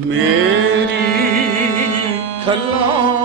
ਮੇਰੀ ਖੱਲਾ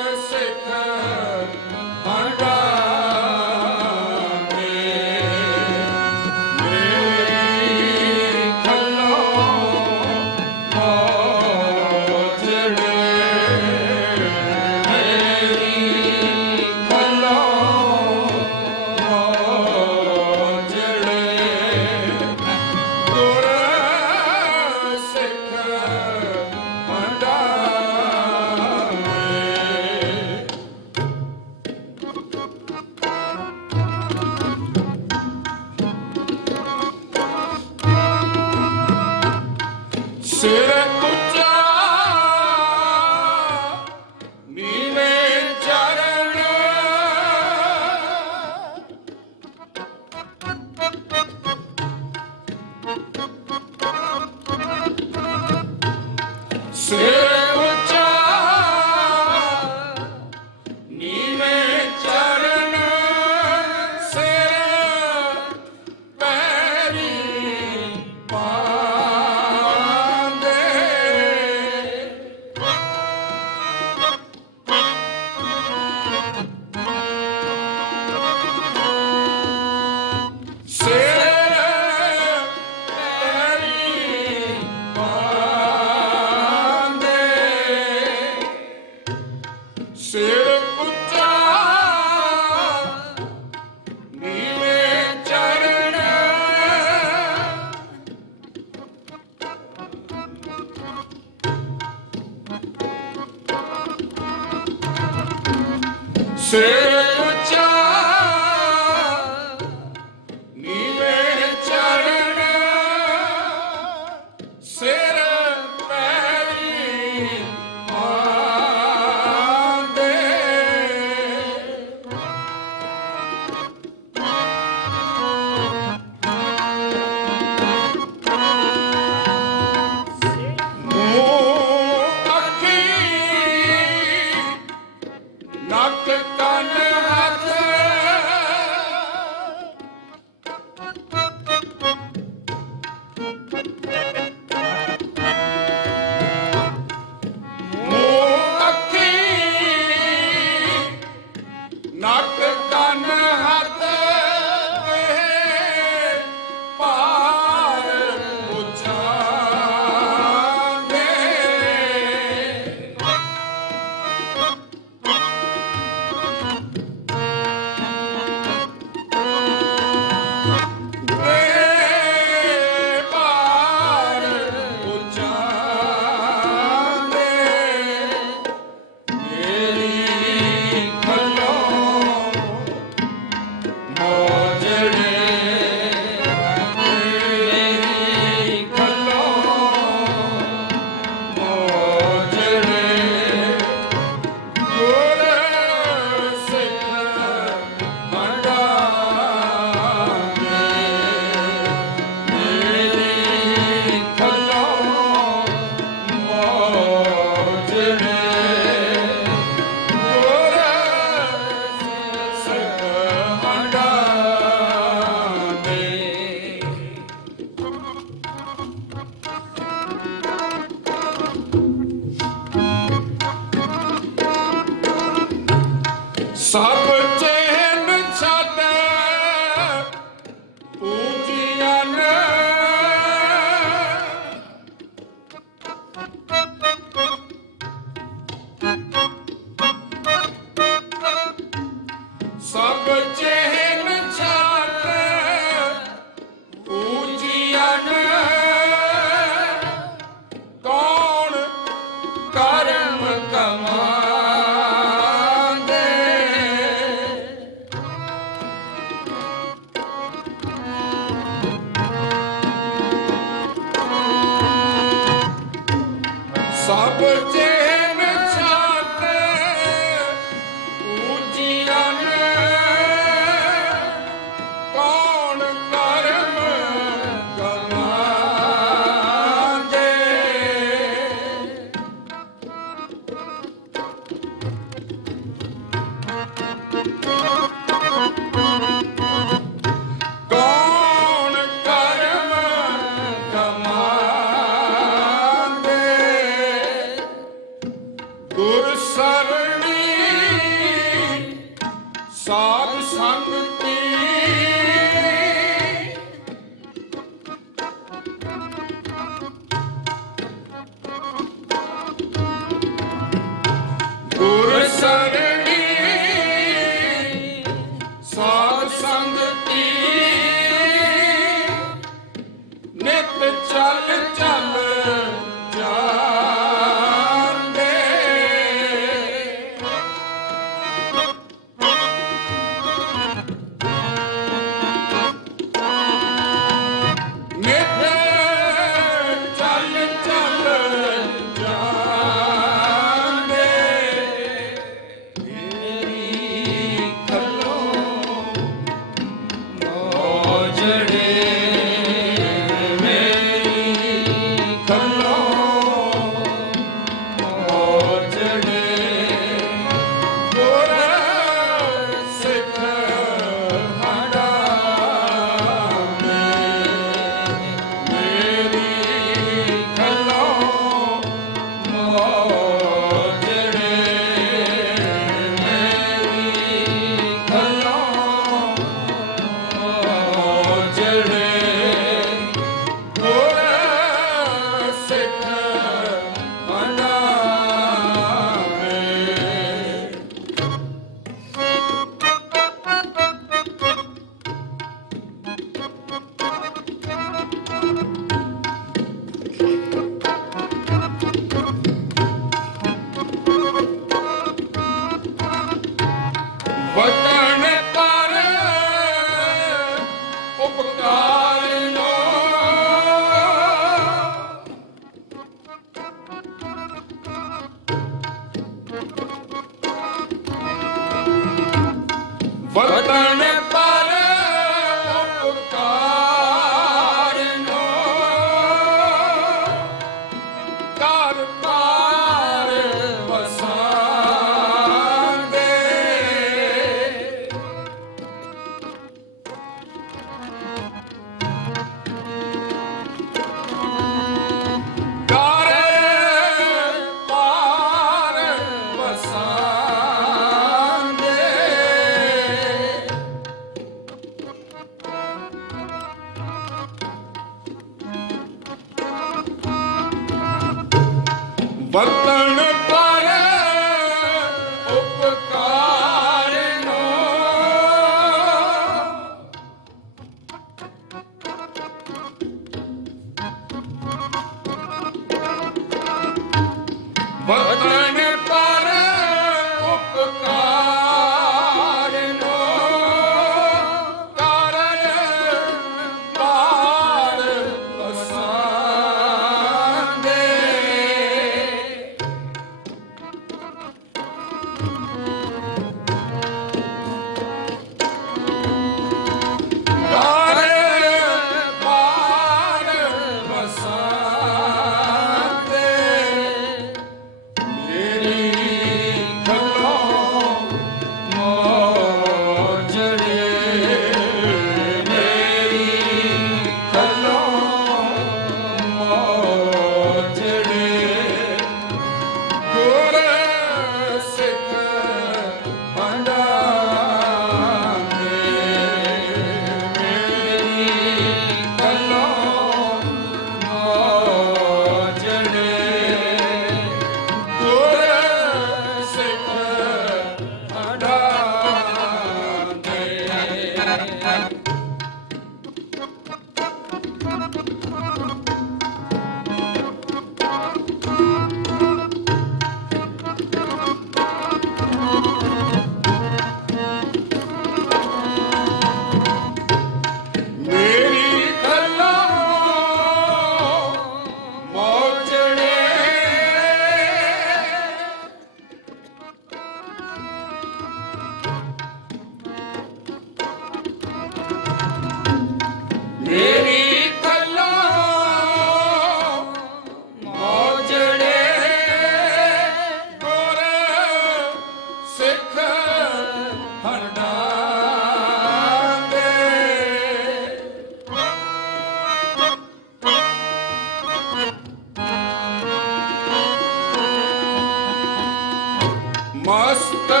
ਮਸਤਕ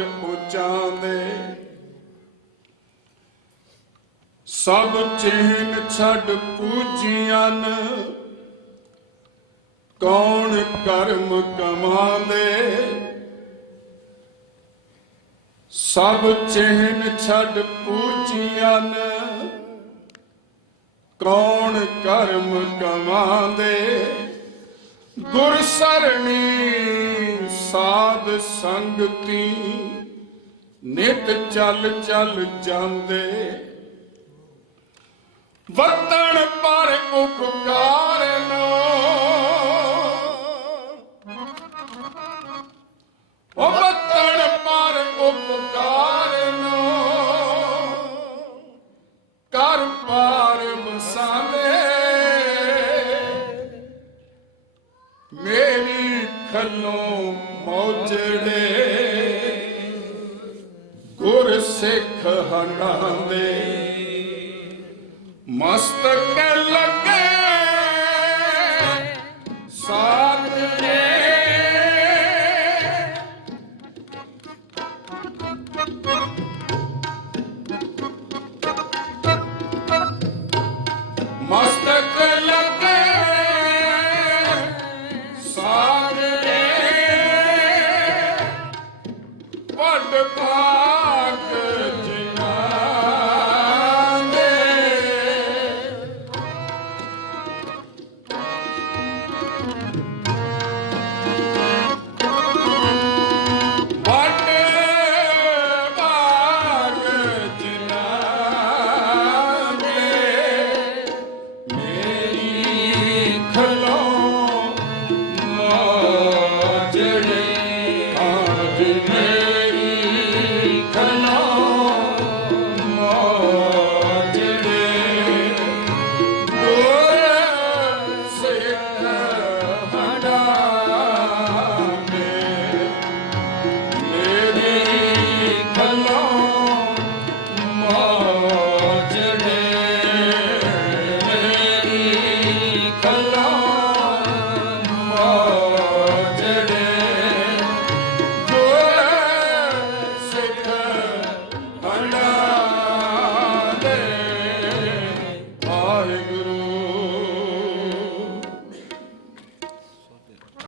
ਪਾਰ ਉਚਾਂਦੇ ਸਭ ਚਿਹਨ ਛੱਡ ਪੂਜੀਆਂ ਕੌਣ ਕਰਮ ਕਮਾਉਂਦੇ? ਸਭ ਚਿਹਨ ਛੱਡ ਪੂਜੀਆਂ ਕੌਣ ਕਰਮ ਕਮਾਉਂਦੇ? ਗੁਰ ਸਰਣੀ ਸਾਧ ਸੰਗਤੀ, ਨਿਤ ਚੱਲ ਚੱਲ ਜਾਂਦੇ। ਵਤਨ ਪਰ ਉਪਕਾਰ ਨੋ। ਉਹ ਵਤਨ ਪਰ ਉਪਕਾਰ ਨੋ। ਕਰ ਪਾਰ ਸਿੱਖ ਹੰਡਾਂਦੇ ਮਸਤਕ ਲੱਗ